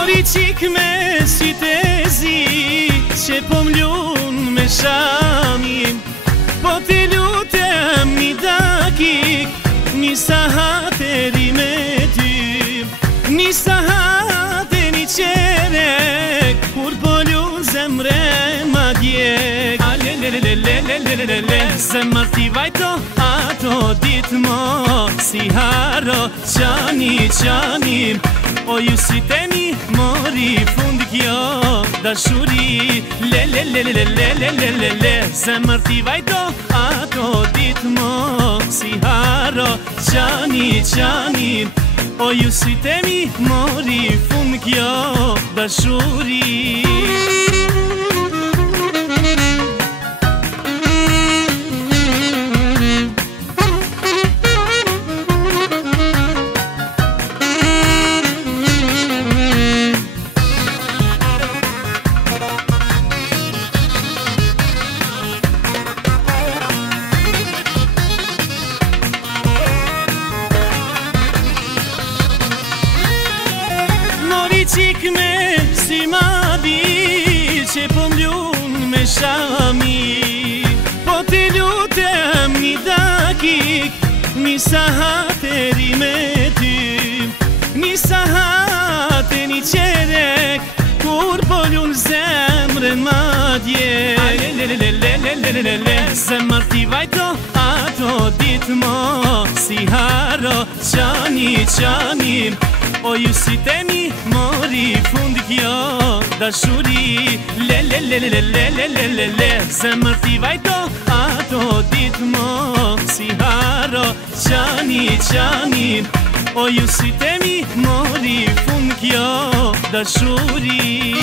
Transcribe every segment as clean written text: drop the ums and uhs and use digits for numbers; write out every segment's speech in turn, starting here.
Mori qik me sytezi që po m'lun me shamin, po t'i lutem një dakik, një sahateri me ty, një sahate një qerek, kur po lun zemre ma djek. Alelelelelelelelele, zemër t'i vajto ato dit mo, si haro qani qanin. O ju si temi mori fund kjo dashuri. Lelelelelelelelele, zemër t'i vajto ato dit mo, si haro qani qanin. O ju si temi mori fund kjo dashuri. Qik me si madi që po m'lun me shami, po t'i lutem një dakik, një sahateri me ty, një sahate një qerek, kur po lun zemrën ma djek. Alelelelelelelelele, zemër t'i vajto ato dit mo, si haro qani qanin. O ju si temi mori fund kjo dashuri. Lelelelelelelelele, zemër t'i vajto ato dit mo, si haro qani qanin. O ju si temi mori fund kjo dashuri.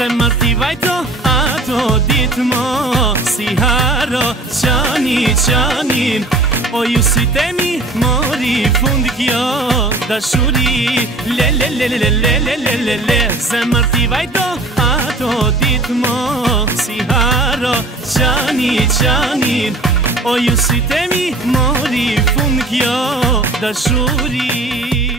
Zemër t'i vajto ato dit mo, si haro qani qanin. O ju si temi mori fund kjo dashuri. Lelelelelelelelele, zemër t'i vajto ato dit mo, si haro qani qanin. O ju si temi mori fund kjo dashuri.